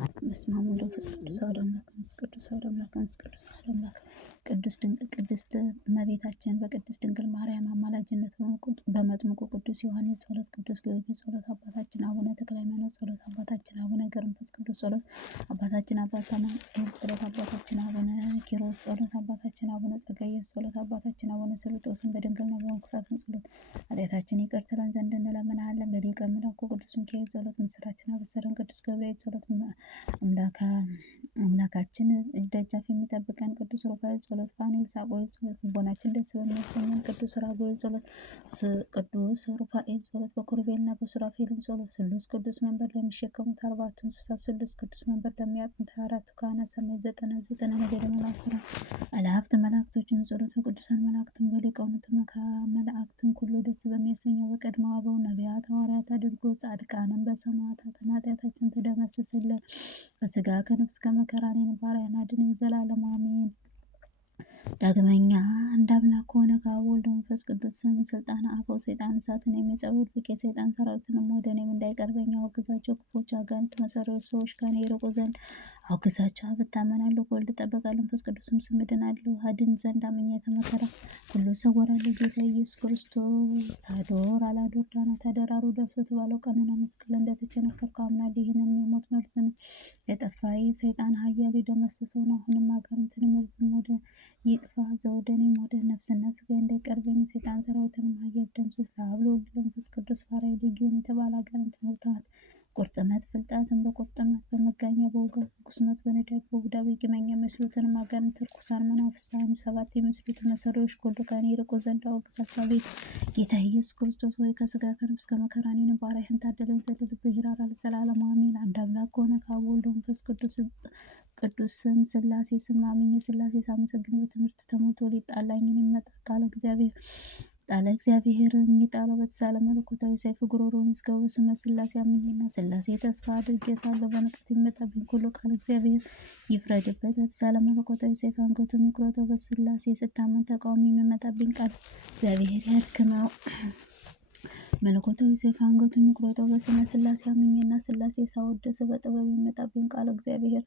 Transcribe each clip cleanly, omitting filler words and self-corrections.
በስመ አብ ወወልድ ወመንፈስ ቅዱስ አሐዱ አምላክ አሜን። ቅዱስ አሐዱ አምላክ አሜን። ቅዱስ አሐዱ አምላክ ቅድስት እመቤታችን በቅድስት ድንግል ማርያም አማላጅነት በመጥምቁ ቅዱስ ዮሐንስ ጸሎት፣ ቅዱስ ጊዮርጊስ ጸሎት፣ አባታችን አቡነ ተክለ ሃይማኖት ጸሎት፣ አባታችን አቡነ ገብረ መንፈስ ቅዱስ ጸሎት፣ አባታችን አባ ሳሙኤል ጸሎት፣ አባታችን አቡነ ኪሮስ ጸሎት፣ አባታችን አቡነ ጸጋዬ ጸሎት፣ አባታችን አቡነ ስልጦስን በድንግልና በመንኩሳትን ጸሎት ኃጢአታችን ይቅር ትለን ዘንድ እንለምንሃለን። በሊቀ መላኩ ቅዱስ ሚካኤል ጸሎት ምስራችን አበሰረን። ቅዱስ ገብርኤል ጸሎት አምላካችን ደጃፍ የሚጠብቀን ቅዱስ ሩፋኤል ጸሎት፣ ፋኑኤል ሳቆኤል ጸሎት፣ ልቦናችን ደስ በሚያሰኘን ቅዱስ ራጉኤል ጸሎት፣ ቅዱስ ሩፋኤል ጸሎት፣ በኪሩቤልና በሱራፌልም ጸሎት፣ ስሉስ ቅዱስ መንበር ለሚሸከሙት 4 እንስሳት፣ ስሉስ ቅዱስ መንበር ለሚያጥኑት 24 ካህናት ሰማይ 99 ነገደ መላእክት አላፍት መላእክቶችን ጸሎት፣ በቅዱሳን መላእክትን በሊቃውንት መላእክትን ሁሉ ደስ በሚያሰኘው በቀድሞ አበው ነቢያት ሐዋርያት አድርጎ ጻድቃንን በሰማዕታት ኃጢአታችን ተደመስስልን። በስጋ ከነፍስ ከመከራኔን ባሪያን አድን የዘላለም አሜን። ዳግመኛ እንደ አምላክ ሆነ ከአብ ወልድ መንፈስ ቅዱስ ስም ስልጣን አፈው ሰይጣን እሳትን የሚጸውር ብቄት ሰይጣን ሰራዊትንም ወደ እኔም እንዳይቀርበኝ አውግዛቸው። ክፎች አጋንንት መሰሪዎች ሰዎች ከኔ ይርቁ ዘንድ አውግዛቸው። ብታመናለሁ ከወልድ እጠበቃለሁ መንፈስ ቅዱስም ስም እድናለሁ። አድን ዘንድ አምኜ ከመከራ ሁሉ እሰወራለሁ። ጌታ ኢየሱስ ክርስቶስ ሳዶር አላዶር ዳና ተደራሩ ደሶት ባለው ቀንና መስቀል እንደተቸነከርኩ አምናለሁ። ይህንን የሞት መልስን የጠፋ ሰይጣን ኃያል የደመሰሰው ነው። አሁንም አጋንንትን መልስም ወደ ይጥፋ ዘወደኔም ወደ ነፍስና ስጋ እንዳይቀርበኝ ሰይጣን ሰራዊትንም ኃያል ደምስስ። ለአብ ለወልድ ለመንፈስ ቅዱስ ፋራይ ሌጊዮን የተባለ አጋንንት መውታት ቁርጥመት ፍልጣትን በቁርጥመት በመጋኛ በውጋት በቁስመት በንዳድ በቡዳ በቂመኛ መስሉትንም አጋንንት ርኩሳን መናፍስት 27 የሚመስሉት መሰሪዎች ሁሉ ከእኔ ይርቁ ዘንድ አውግዛቸው። አቤቱ ጌታ ኢየሱስ ክርስቶስ ሆይ ከስጋ ከነፍስ ከመከራ እኔን ባሪያህን ታደለኝ ዘንድ ልብህ ይራራ ለዘላለሙ አሜን። አንድ አምላክ ሆነ ከአብ ወልድ መንፈስ ቅዱስ ስም ስላሴ ስም አምኜ ስላሴ ሳመሰግን በትምህርት ተሞልቶ ሊጣላኝን የሚመጣ ቃለ እግዚአብሔር የሚጣለው በተሳለ መለኮታዊ ሰይፍ ጉሮሮን ይዝጋው። በስመ ስላሴ አምኜና ስላሴ ተስፋ አድርጌ ሳለሁ በንቀት የሚመጣብኝ ሁሉ ቃለ እግዚአብሔር ይፍረድበት። በተሳለ መለኮታዊ ሰይፍ አንገቱን ይቁረጠው። በስላሴ ስታመን ተቃዋሚ የሚመጣብኝ ቃለ እግዚአብሔር ያድክመው። መለኮታዊ ሰይፍ አንገቱን ይቁረጠው። በስመ ስላሴ አምኜና ስላሴ ሳወድስ በጥበብ የሚመጣብኝ ቃለ እግዚአብሔር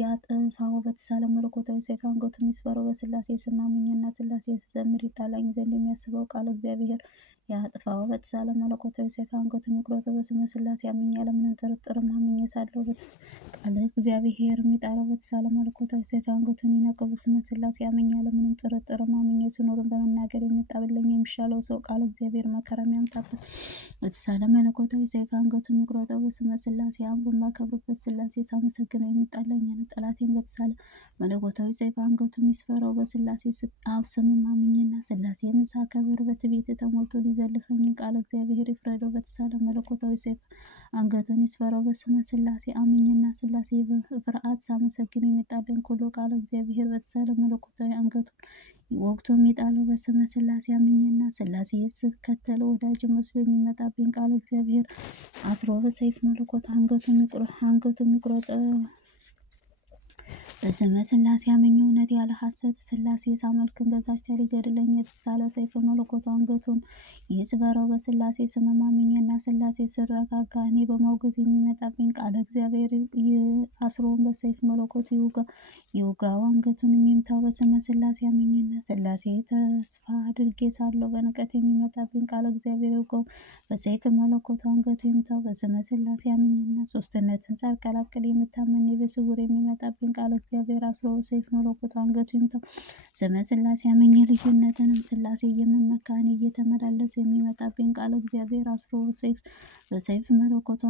ያጥፋው። በተሳለ መለኮታዊ ሰይፍ አንገቱን ይስበረው። በስላሴ ስም አምኜና ስላሴ ስዘምር ይጣላኝ ዘንድ የሚያስበው ቃለ እግዚአብሔር ያጥፋው። በተሳለ መለኮታዊ ሰይፍ አንገቱን ይቁረጠው። በስመ ስላሴ አምኜ ያለምንም ጥርጥር አምኜ ሳለሁ ቃለ እግዚአብሔር የሚጣለው በተሳለ መለኮታዊ ሰይፍ አንገቱን ይነቀው። በስመ ስላሴ አምኜ ያለምንም ጥርጥር አምኜ ስኖርን በመናገር የሚጣብለኝ የሚሻለው ሰው ቃለ እግዚአብሔር መከራ የሚያምጣበት በተሳለ መለኮታዊ ሰይፍ አንገቱን ይቁረጠው። በስመ ስላሴ አብ በማከብርበት ስላሴ ሳመሰግነው የሚጣላኝን ጠላቴን በተሳለ መለኮታዊ ሰይፍ አንገቱን ይስበረው። በስላሴ አብ ስምም አምኜና ስላሴን ሳከብር በትዕቢት ተሞልቶ ሊዘልፈኝ ቃለ እግዚአብሔር ይፍረደው። በተሳለ መለኮታዊ ሰይፍ አንገቱን ይስበረው። በስመ ስላሴ አምኜና ስላሴ በፍርሃት ሳመሰግን የሚጣለኝ ሁሉ ቃለ እግዚአብሔር በተሳለ መለኮታዊ አንገቱን ወቅቱ የሚጣለው። በስመ ስላሴ አምኜና ስላሴ ስከተል ወዳጅ መስሎ የሚመጣብኝ ቃለ እግዚአብሔር አስሮ በሰይፍ መለኮት አንገቱን የሚቆረጠው። በስመ ስላሴ አምኜ እውነት ያለ ሐሰት ስላሴ ሳመልክን በዛቻ ሊገድለኝ የተሳለ ሰይፍ መለኮቱ አንገቱን ይስበረው። በስላሴ ስም አምኜና ስላሴ ስረጋጋ እኔ በማውገዝ የሚመጣብኝ ቃለ እግዚአብሔር አስሮን በሰይፍ መለኮቱ ይውጋው፣ አንገቱን የሚምታው። በስመ ስላሴ አምኜና ስላሴ ተስፋ አድርጌ ሳለሁ በንቀት የሚመጣብኝ ቃለ እግዚአብሔር ይውጋው፣ በሰይፍ መለኮቱ አንገቱ ይምታው። በስመ ስላሴ አምኜና ሶስትነትን ሳልቀላቅል የምታመን በስውር የሚመጣብኝ ቃለ እግዚአብሔር አስሮ ሰይፍ መለኮቱ አንገቱ ይምታው። ስመ ስላሴ አምኜ ልዩነትንም ስላሴ የምመካን እየተመላለሰ የሚመጣብኝ ቃለ እግዚአብሔር አስሮ በሰይፍ መለኮቱ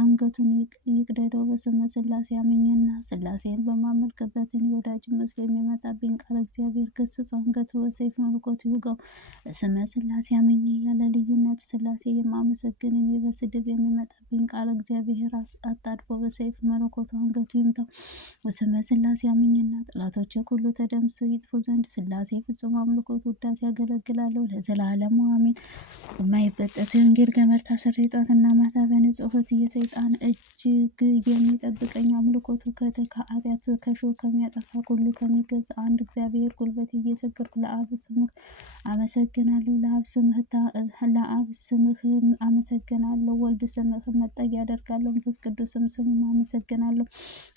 አንገቱን ይቅደደው። በስመ ስላሴ አምኜና ስላሴን በማመልክበት እኔ ወዳጅ መስሎ የሚመጣብኝ ቃለ እግዚአብሔር ገስጾ አንገቱ በሰይፍ መለኮቱ ይውጋው። በስመ ስላሴ አምኜ ያለ ልዩነት ስላሴ የማመሰግን እኔ በስድብ የሚመጣብኝ ቃለ እግዚአብሔር አጣድፎ በሰይፍ መለኮቱ አንገቱ ይምታው። በስመ በስላሴ አምኜና ጠላቶቼ ሁሉ ተደምስሰው ይጥፉ ዘንድ ስላሴ ፍጹም አምልኮት ውዳሴ ያገለግላለሁ ለዘላለሙ አሜን። የማይበጠስ የወንጌል ገመድ ታስሬ ጠዋትና ማታ በንጹሕት የሰይጣን እጅግ የሚጠብቀኝ አምልኮቱ ከኃጢአት ከሾህ ከሚያጠፋ ሁሉ ከሚገዛ አንድ እግዚአብሔር ጉልበት እየሰገድኩ ለአብ ስምህ አመሰግናለሁ። ለአብ ስምህም አመሰግናለሁ። ወልድ ስምህም መጠጊያ ያደርጋለሁ። መንፈስ ቅዱስም ስምም አመሰግናለሁ።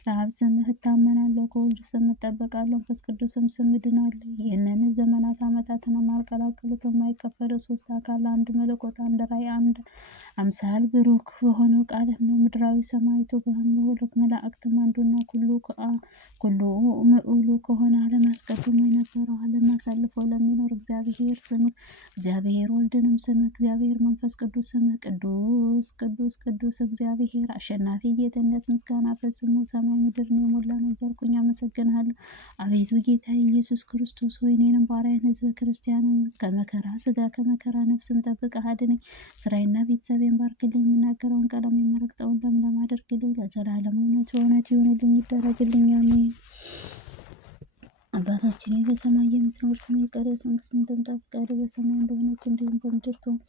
ለአብ ስምህ እታመናለሁ። ከወልድ ስም እጠበቃለሁ። መንፈስ ቅዱስም ስም እድናለሁ። ይህንን ዘመናት ዓመታትን የማይቀላቅሉት የማይከፈለው ሶስት አካል አንድ መለኮት አንድ ራእይ አንድ አምሳል ብሩክ በሆነው ቃልህ ነው። ምድራዊ ሰማይቱ በመሆኑት መላእክትም አንዱና ኩሉ ምዑሉ ከሆነ ዓለም አስቀድሞ የነበረው ዓለም አሳልፎ ለሚኖር እግዚአብሔር ስምህ እግዚአብሔር ወልድንም ስምህ እግዚአብሔር መንፈስ ቅዱስ ስምህ ቅዱስ ቅዱስ ቅዱስ እግዚአብሔር አሸናፊ ጌትነት ምስጋና ፈጽሞ ሰማይ ምድርን የሞላ ነው እያልኩኝ አመሰግንሃለሁ። አቤቱ ጌታ ኢየሱስ ክርስቶስ ሆይ እኔንም ባሪያህን ሕዝበ ክርስቲያንን ከመከራ ስጋ ከመከራ ነፍስም ጠብቀህ አድነኝ። ስራዬና ቤተሰቤን ባርክልኝ። የምናገረውን ቀለም የምረግጠውን ለምለም አድርግልኝ። ለዘላለም እውነት በእውነት ይሁንልኝ ይደረግልኝ አሜን። አባታችን በሰማይ የምትኖር ስምህ ይቀደስ፣ መንግስትህ ትምጣ፣ ፈቃድህ በሰማይ እንደሆነች እንዲሁም በምድር ትሁን።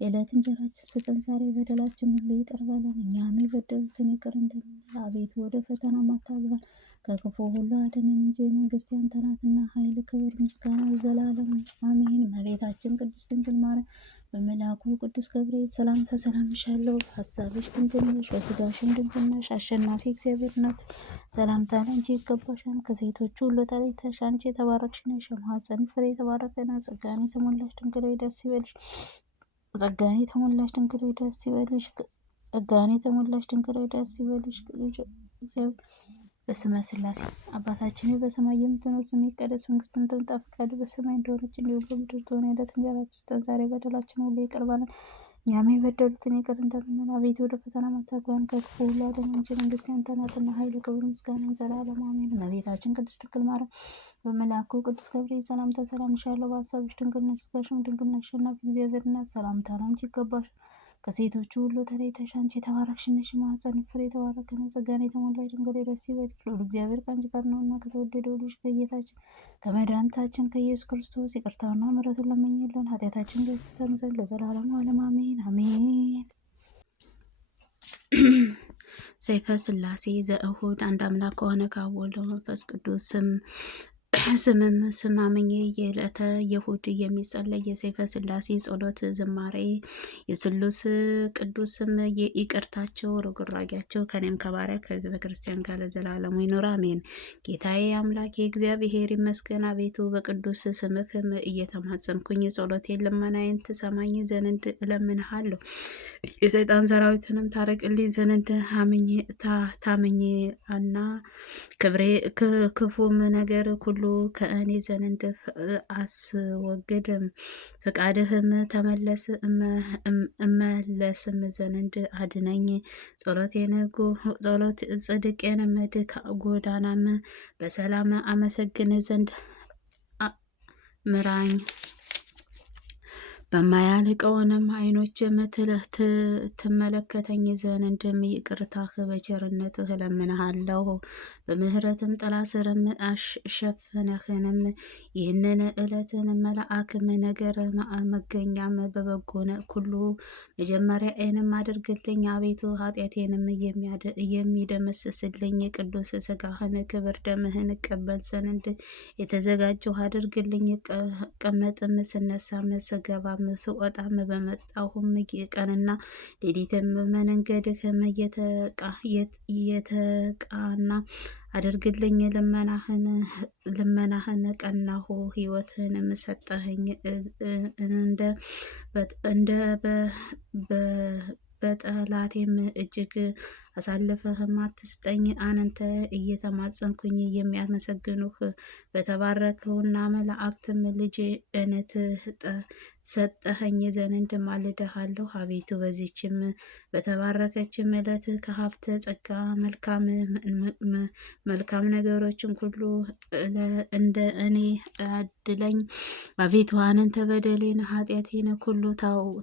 የዕለት እንጀራችንን ስጠን ዛሬ፣ በደላችንን ሁሉ ይቅር በለን እኛም የበደሉንን ይቅር እንደምንል። አቤቱ ወደ ፈተና አታግባን ከክፉ ሁሉ አድነን እንጂ መንግስት ያንተ ናትና፣ ኃይል፣ ክብር፣ ምስጋና ዘላለም አሜን። እመቤታችን ቅድስት ድንግል ማርያም በመልአኩ ቅዱስ ገብርኤል ሰላምታ ሰላምልሻለሁ። በሐሳብሽ ድንግል ነሽ፣ በሥጋሽም ድንግል ነሽ። አሸናፊ እግዚአብሔር ናት። ሰላምታ ላንቺ ይገባሻል። ከሴቶች ሁሉ ተለይተሽ አንቺ የተባረክሽ ነሽ። የማኅፀንሽ ፍሬ የተባረከ ነው። ጸጋን የተሞላሽ ድንግል ሆይ ደስ ይበልሽ። ጸጋን የተሞላሽ ድንግል ሆይ ደስ ይበልሽ። ጸጋን የተሞላሽ ድንግል ሆይ ደስ ይበልሽ። እግዚአብሔር በስመ ሥላሴ አባታችን በሰማይ የምትኖር ስምህ ይቀደስ፣ መንግስትህ ትምጣ፣ ፈቃድህ በሰማይ እንደሆነች እንዲሁም በምድር ትሁን። የዕለት እንጀራችንን ስጠን ዛሬ፣ በደላችንን ሁሉ ይቅር በለን እኛም የበደሉንን ይቅር እንደምንል። አቤቱ ወደ ፈተና አታግባን ከክፉ ሁሉ አድነን እንጂ መንግስት ያንተ ናትና፣ ኃይል፣ ክብር፣ ምስጋና ዘላለም አሜን። እመቤታችን ቅድስት ድንግል ማርያም በመልአኩ ቅዱስ ገብርኤል ሰላምታ ሰላምልሻለሁ። በሐሳብሽ ድንግል ነሽ፣ በሥጋሽም ድንግል ነሽ። አሸናፊ እግዚአብሔር ናት። ሰላምታ ላንቺ ይገባሻል። ከሴቶቹ ሁሉ ተለይተሽ አንቺ የተባረክሽ ነሽ። የማኅፀንሽ ፍሬ የተባረከ ነው። ጸጋን የተሞላሽ ድንግል ሆይ ደስ ይበልሽ፣ ልዑል እግዚአብሔር ከአንቺ ጋር ነውና፣ ከተወደደው ልጅ ከጌታችን ከመድኃኒታችን ከኢየሱስ ክርስቶስ ይቅርታውና ምሕረቱን ለምኝልን ኃጢአታችንን ያስተሰርይ ዘንድ ለዘላለሙ ዓለም አሜን አሜን። ሰይፈ ሥላሴ ዘእሁድ አንድ አምላክ ከሆነ ከአብ ወወልድ ወመንፈስ ቅዱስ ስም አምኜ የዕለተ የእሁድ የሚጸለይ የሰይፈ ሥላሴ ጸሎት ዝማሬ። የስሉስ ቅዱስ ስም የይቅርታቸው ርግራጊያቸው ከኔም ከባሪያ ከሕዝበ ክርስቲያን ጋር ለዘላለሙ ይኑር አሜን። ጌታዬ አምላኬ እግዚአብሔር ይመስገን። አቤቱ በቅዱስ ስምክም እየተማጸንኩኝ ጸሎቴን ልመናዬን ትሰማኝ ዘንድ እለምንሃለሁ። የሰይጣን ሰራዊትንም ታረቅልኝ ዘንድ ታምኜ እና ክፉም ነገር ሁሉ ከእኔ ዘንድ አስወግድም። ፈቃድህም እመለስም ዘንድ አድነኝ። ጸሎት ጽድቄንም ጎዳናም በሰላም አመሰግን ዘንድ ምራኝ። በማያልቀውንም ዓይኖችም ትመለከተኝ ዘንድም ይቅርታህ በቸርነትህ እለምንሃለሁ። በምሕረትም ጥላ ስርም ሸፍነህንም ይህንን ዕለትን መልአክም ነገር መገኛም በበጎ ሁሉ መጀመሪያዬንም አድርግልኝ። አቤቱ ኃጢአቴንም የሚደመስስልኝ ቅዱስ ሥጋህን ክብር ደምህን እቀበል ዘንድ የተዘጋጀሁ አድርግልኝ። ቀመጥም ስነሳም ስገባም ስወጣም በመጣሁም ቀንና ሌሊትም በመንገድህም የተቃና አድርግልኝ። ልመናህን ቀናሁ፣ ሕይወትንም ሰጠኸኝ። እንደ በጠላቴም እጅግ አሳልፈህም አትስጠኝ። አንተ እየተማጸንኩኝ የሚያመሰግኑህ በተባረከውና መላእክትም ልጅ እነት ሰጠኸኝ ዘንድ ማልደሃለሁ። አቤቱ በዚችም በተባረከችም ዕለት ከሀብተ ጸጋ መልካም ነገሮችን ሁሉ እንደ እኔ አድለኝ። አቤቱ አንተ በደሌን ኃጢአቴን ሁሉ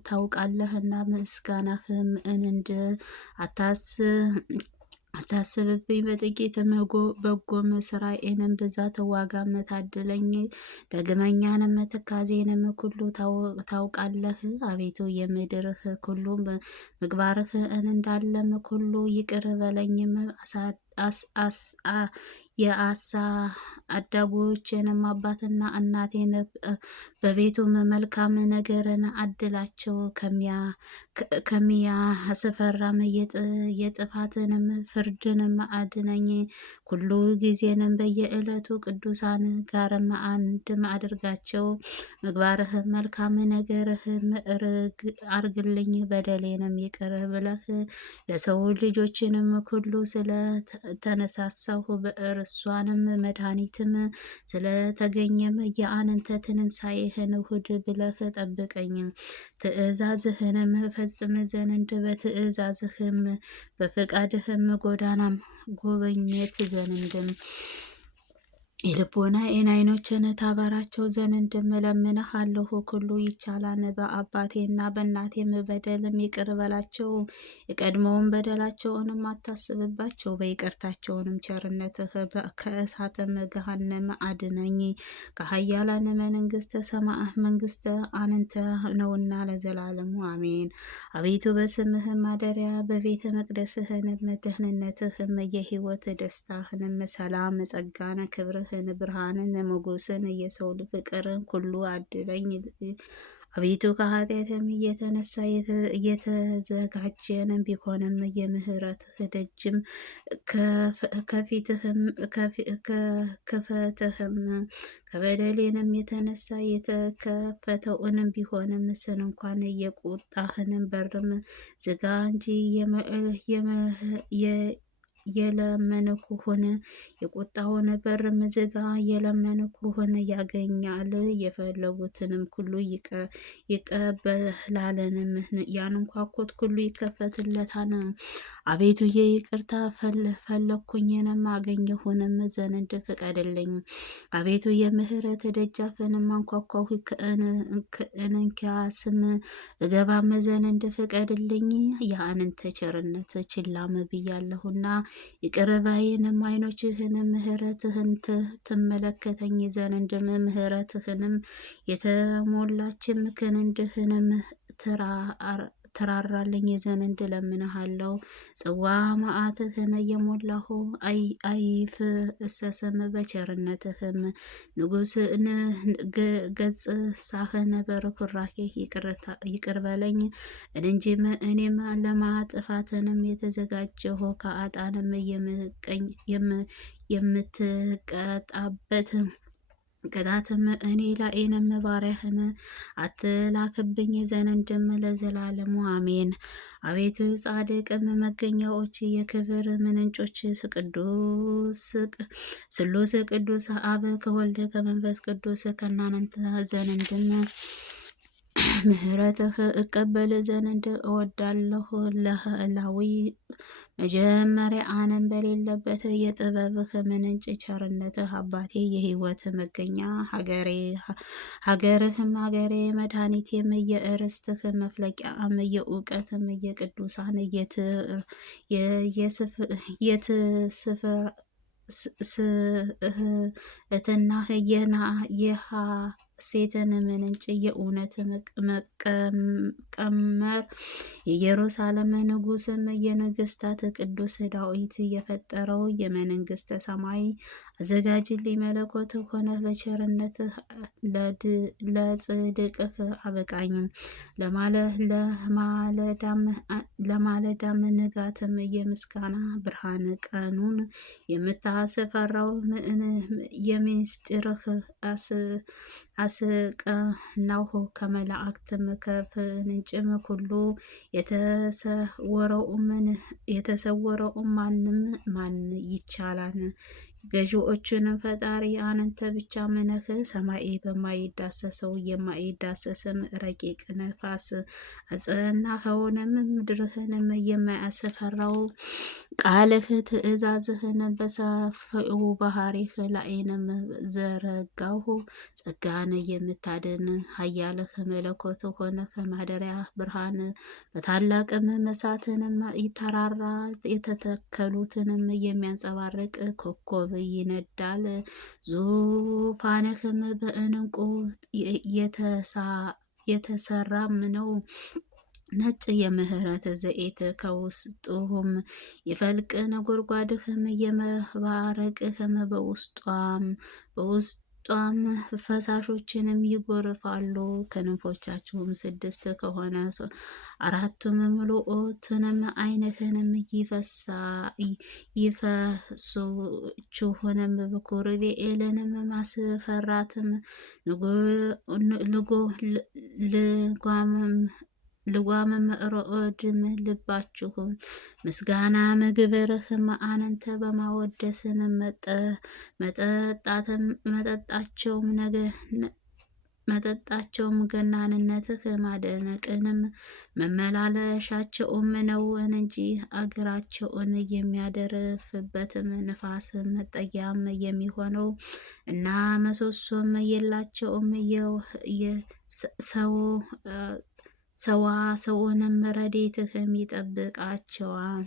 ታውቃለህና ምስጋናህም እንድ አታስብብኝ በጥቂትም በጎም ስራዬንም ብዛት ዋጋም ታድለኝ። ደግመኛንም ትካዜንም ሁሉ ታውቃለህ። አቤቱ የምድርህ ሁሉ ምግባርህ እንዳለም ሁሉ ይቅር በለኝም። የአሳዳጊዎቼንም አባትና እናቴን በቤቱም መልካም ነገርን አድላቸው። ከሚያስፈራም የጥፋትንም ፍርድንም አድነኝ። ሁሉ ጊዜንም በየዕለቱ ቅዱሳን ጋርም አንድ አድርጋቸው። ምግባርህ መልካም ነገርህ አርግልኝ። በደሌንም ይቅር ብለህ ለሰው ልጆችንም ሁሉ ስለተነሳሳሁ በእርሷንም መድኃኒትም ስለተገኘም የአንተ ትንሣኤህን እሁድ ብለህ ጠብቀኝ። ትእዛዝህንም ፈጽም ዘንድ በትእዛዝህም በፈቃድህም ጎዳናም ጎበኘት ዘንድም የልቦናዬን ዓይኖችን ታበራቸው ዘንድ እለምንሃለሁ። ሁሉ ይቻላል። በአባቴና በእናቴም በደልም ይቅር በላቸው። የቀድሞውን በደላቸውንም አታስብባቸው። በይቅርታቸውንም ቸርነትህ ከእሳትም ገሃነም አድነኝ። ከኃያላን መንግስት አንተ ነውና ለዘላለሙ አሜን። አቤቱ በስምህም ማደሪያ በቤተ መቅደስህንም ደህንነትህም የህይወት ደስታህንም ሰላም ጸጋን ክብርህን ብርሃንን ሞገስን የሰው ፍቅርን ሁሉ አድለኝ። አቤቱ ከኃጢአትም የተነሳ የተዘጋጀን ቢሆንም የምህረትህ ደጅም ክፈትህም። ከበደሌንም የተነሳ የተከፈተውንም ቢሆንም ስን እንኳን የቁጣህንም በርም ዝጋ እንጂ የለመንኩህን የቁጣውን በርም ዝጋ። የለመንኩህን ያገኛል፣ የፈለጉትንም ሁሉ ይቀበላልንም። ያንኳኩት ሁሉ ይከፈትለታል። አቤቱ የይቅርታ ፈለግኩኝንም አገኘሁንም ዘንድ ፍቀድልኝ። አቤቱ የምህረት ደጃፍንም አንኳኳሁ፣ ከእንኪያስም እገባም ዘንድ ፍቀድልኝ። የአንተ ቸርነት ችላም ብያለሁና ይቅር ባይንም ዓይኖችህን ምህረትህን ትመለከተኝ ዘንድም ምህረትህንም የተሞላችም ክንድህንም ትራራልኝ ዘንድ እለምንሃለሁ። ጽዋ መዓትህን የሞላሁ አይፍሰስም። በቸርነትህም ንጉሥ ገጽሳህን በርኅራኄ ይቅር በለኝ እንጂም እኔም ለማጥፋትንም የተዘጋጀሁ ከአጣንም የምትቀጣበት ቅጣትም እኔ ላይንም ባሪያህን አትላክብኝ ዘንድም ለዘላለሙ አሜን። አቤቱ ጻድቅም መገኛዎች የክብር ምንጮች ስሉስ ቅዱስ አብ ከወልድ ከመንፈስ ቅዱስ ከእናንተ ዘንድም ምህረትህ እቀበል ዘንድ እወዳለሁ። ለህላዊ መጀመሪያ አንም በሌለበት የጥበብህ ምንጭ ቸርነትህ አባቴ የህይወት መገኛ ሀገርህም ሀገሬ መድኃኒቴም የእርስትህ መፍለቂያም የእውቀትም የቅዱሳን የትስፍእትናህ የሐሴትን ምንጭ የእውነት መቀመር የኢየሩሳሌም ንጉሥም የነገስታት ቅዱስ ዳዊት የፈጠረው የመንግስተ ሰማይ አዘጋጅልኝ። መለኮት ሆነ በቸርነትህ ለጽድቅህ አበቃኝ። ለማለዳም ንጋትም የምስጋና ብርሃን ቀኑን የምታስፈራው የምስጢርህ አስቀናሁ። ከመላእክትም ከፍንጭም ሁሉ የተሰወረው ማን ይቻላል? ገዢዎችንም ፈጣሪ አንተ ብቻ ምነህ ሰማይ በማይዳሰሰው የማይዳሰስም ረቂቅ ነፋስ አጸናኸውንም ምድርህንም የማያስፈራው ቃልህ ትእዛዝህን በሰፊው ባህሪህ ላይንም ዘረጋሁ። ጸጋን የምታድን ኃያልህ መለኮት ሆነ ከማደሪያ ብርሃን በታላቅም መሳትንም ተራራ የተተከሉትንም የሚያንጸባርቅ ኮከብ ይነዳል። ዙፋንህም በዕንቁ የተሰራም ነው። ነጭ የምህረት ዘይት ከውስጡም ይፈልቅ ነጎድጓድህም የመባረቅህም በውስጧም ፈሳሾችንም ይጎርፋሉ። ክንፎቻችሁም 6 ከሆነ አራቱም ምሉኦትንም ዓይንህንም ይፈሱችሁንም በኪሩቤልንም ማስፈራትም ልጓምም ርዑድም ልባችሁም ምስጋና ምግብርህም አንተ በማወደስን መጠጣቸውም ገናንነትህ ማደነቅንም መመላለሻቸውም ነውን እንጂ እግራቸውን የሚያደርፍበትም ንፋስ መጠጊያም የሚሆነው እና ምሰሶም የላቸውም። ሰዋስውንም ረድኤትህም ይጠብቃቸዋል።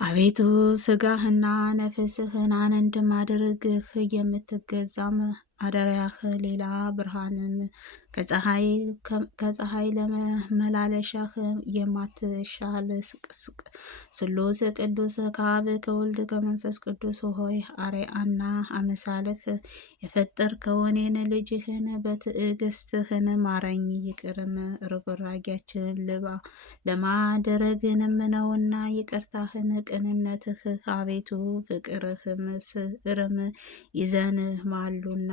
አቤቱ ስጋህና ነፍስህን አንድ ማድረግህ የምትገዛም አደሪያህ ሌላ ብርሃንም ከፀሐይ ለመላለሻህ የማትሻል ስሉስ ቅዱስ ከአብ ከወልድ ከመንፈስ ቅዱስ ሆይ አርአያና አምሳልህ የፈጠርከውን እኔን ልጅህን በትዕግስትህን ማረኝ። ይቅርም ርግራጊያችን ለማድረግንም ነውና ይቅርታህን ቅንነትህ አቤቱ ፍቅርህም ስርም ይዘንማሉና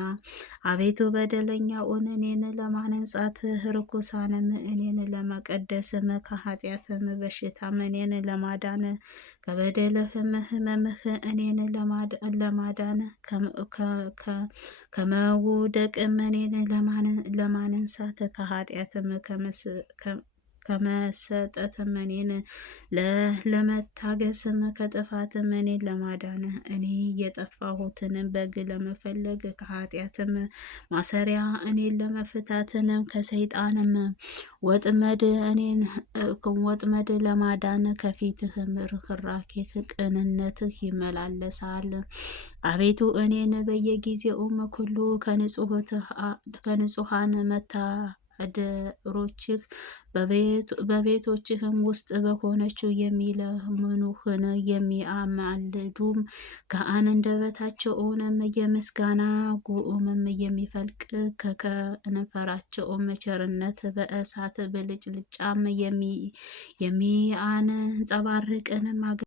አቤቱ በደለኛውን እኔን ለማንጻት ርኩሳንም እኔን ለመቀደስም ከኃጢአትም በሽታም እኔን ለማዳን ከበደልህም ህመምህ እኔን ለማዳን ከመውደቅም እኔን ለማንሳት ከኃጢአትም ከመሰጠትም እኔን ለመታገስም ከጥፋትም እኔን ለማዳን እኔ የጠፋሁትን በግ ለመፈለግ ከኃጢአትም ማሰሪያ እኔን ለመፍታትንም ከሰይጣንም ወጥመድ ለማዳን ከፊትህም ርኅራኄህ ቅንነትህ ይመላለሳል። አቤቱ እኔን በየጊዜውም ሁሉ ከንጹሐን መታደሮችህ በቤቶችህም ውስጥ በሆነችው የሚለምኑህን የሚያማልዱም ከአንደበታቸውም የምስጋና ጉዕምም የሚፈልቅ ከከንፈራቸውም ቸርነት በእሳት ብልጭልጫም የሚያንጸባርቅንም